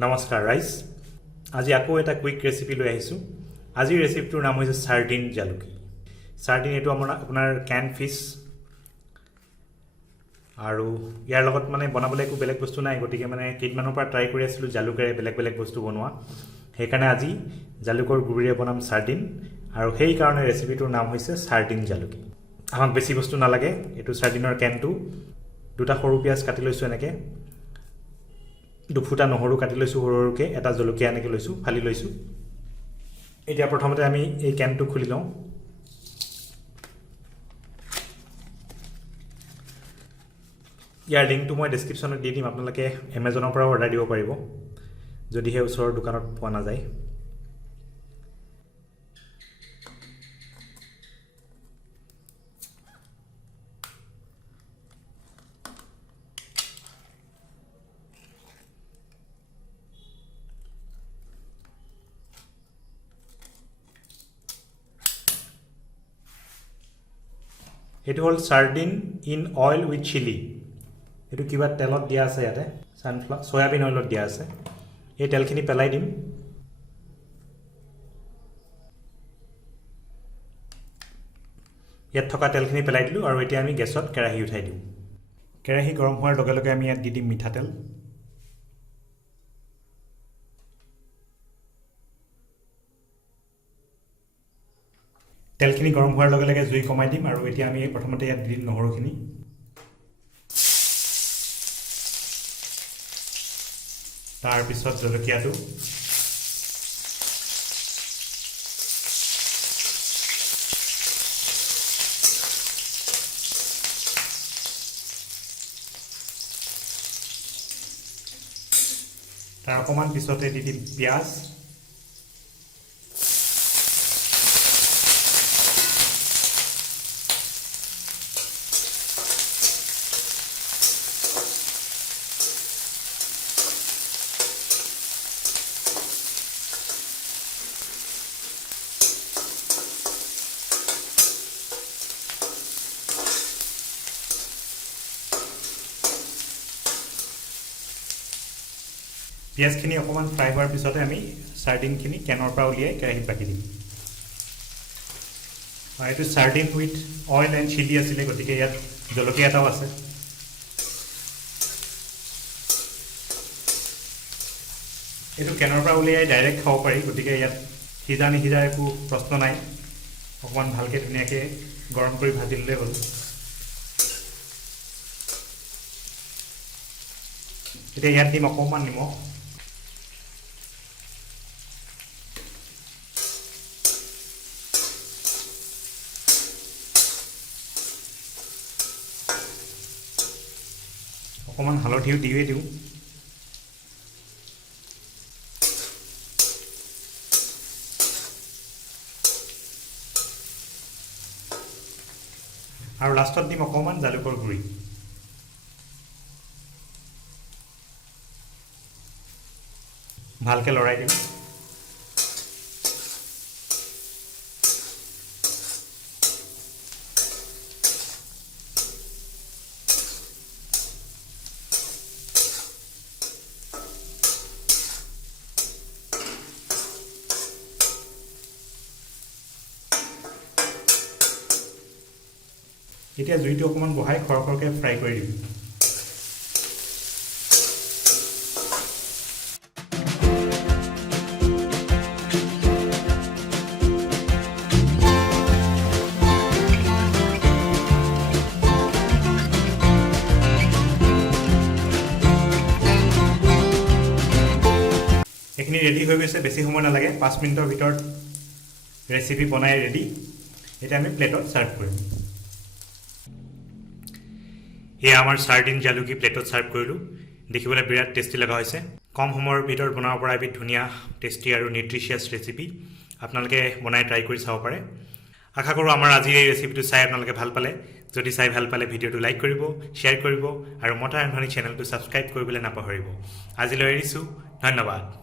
নমস্কাৰ ৰাইজ আজি আকৌ এটা কুইক ৰেচিপি লৈ আহিছোঁ আজিৰ ৰেচিপিটোৰ নাম হৈছে সাৰ্ডিন জালুকি সাৰ্ডিন এটো আপোনাৰ ক্যান ফিশ আৰু ইয়াৰ লগত মানে বনাবলৈ একো বেলেগ বস্তু নাই গতিকে মানে কেইদিনমানৰ পৰা ট্ৰাই কৰি আছিলোঁ জালুকেৰে বেলেগ বস্তু বনোৱা সেইকাৰণে আজি জালুকৰ গুৰিৰে বনাম সাৰ্ডিন আৰু সেই কাৰণে ৰেচিপিটোৰ নাম হৈছে সাৰ্ডিন জালুকি আমাক বেছি বস্তু নালাগে এটো সাৰ্ডিনৰ ক্যানটো দুটা সৰু পিয়াজ কাটি লৈছো এনেকে দুফুটা নহৰু কাটি লৈছো সৰুকে এটা জলকীয়া এনেকে লৈছো ফালি লৈছো এতিয়া প্ৰথমতে আমি এই ক্যানটো খুলি লওঁ ইয়াৰ লিংকটো মই ডেসক্ৰিপচনত দি দিম আপোনালোকে Amazonৰ পৰা অৰ্ডাৰ দিব পাৰিব যদি হে ওচৰৰ দোকানত পোৱা না যায় এটো হল sardine in oil with chili এটো কিবা তেলত দিয়া আছে ইয়াতে সানফ্লাৱাৰ সয়াবিন অয়েলত দিয়া আছে এই তেলখিনি পেলাই দিম ইয়াত থকা তেলখিনি পেলাই দিলো আৰু এতিয়া আমি গেছত কেৰাহী উঠাই দিম কেৰাহী গৰম হোৱাৰ লগে লগে আমি ইয়াত দি দিম মিঠাতেল তেলখিনি গৰম হোৱাৰ লগে লগে জুই কমাই দিম আৰু এতিয়া আমি প্ৰথমতে ইয়াত দিম নহৰুখিনি তাৰ পিছত জলকীয়াটো তাৰ অকমান পিছতে দি দিম পিয়াজ পিয়াজখিনি অকমান ফ্ৰাই হোৱাৰ পিছতে আমি সাৰ্ডিনখিনি ক্যানৰ পৰা উলিয়াই কেৰাহীত বাকি দিম এইটো সাৰ্ডিন উইথ অয়েল এণ্ড চিলি আছিলে গতিকে ইয়াত জলকীয়া এটাও আছে এইটো ক্যানৰ পৰা উলিয়াই ডাইৰেক্ট খাব পাৰি গতিকে ইয়াত সিজা নিসিজা একো প্ৰশ্ন নাই অকমান ভালকে ধুনীয়াকে গৰম কৰি ভাজি ললে হ'ল এতিয়া ইয়াত দিম অকমান নিমখ অকমান হালধিও দিয়ে দিওঁ আৰু লাষ্টত দিম অকমান জালুকৰ গুৰি ভালকে লৰাই দিম এতিয়া জুইটো অকমান বহাই খৰখৰকে ফ্ৰাই কৰি দিম এখিনি ৰেডি হৈ গৈছে বেছি সময় নালাগে 5 মিনিটৰ ভিতৰত ৰেচিপি বনাই ৰেডি এটা আমি প্লেটত সাৰ্ভ কৰিম এই আমাৰ সাৰ্ডিন জালুকি প্লেটত সাৰ্ভ কৰিলো দেখিবলৈ বিৰাট টেষ্টি লগা হৈছে কম সময়ৰ ভিতৰত বনাব পৰা এবিধ ধুনীয়া টেষ্টি আৰু নিউট্ৰিচিয়াছ ৰেচিপি আপোনালোকে বনাই ট্ৰাই কৰি চাব পাৰে আশা কৰোঁ আমাৰ আজিৰ এই ৰেচিপিটো চাই আপোনালোকে ভাল পালে যদি চাই ভাল পালে ভিডিঅ'টো লাইক কৰিব শ্বেয়াৰ কৰিব আৰু মটা ৰান্ধনি চেনেলটো সাবস্ক্ৰাইব কৰিবলৈ নাপাহৰিব আজিলৈ এৰিছো ধন্যবাদ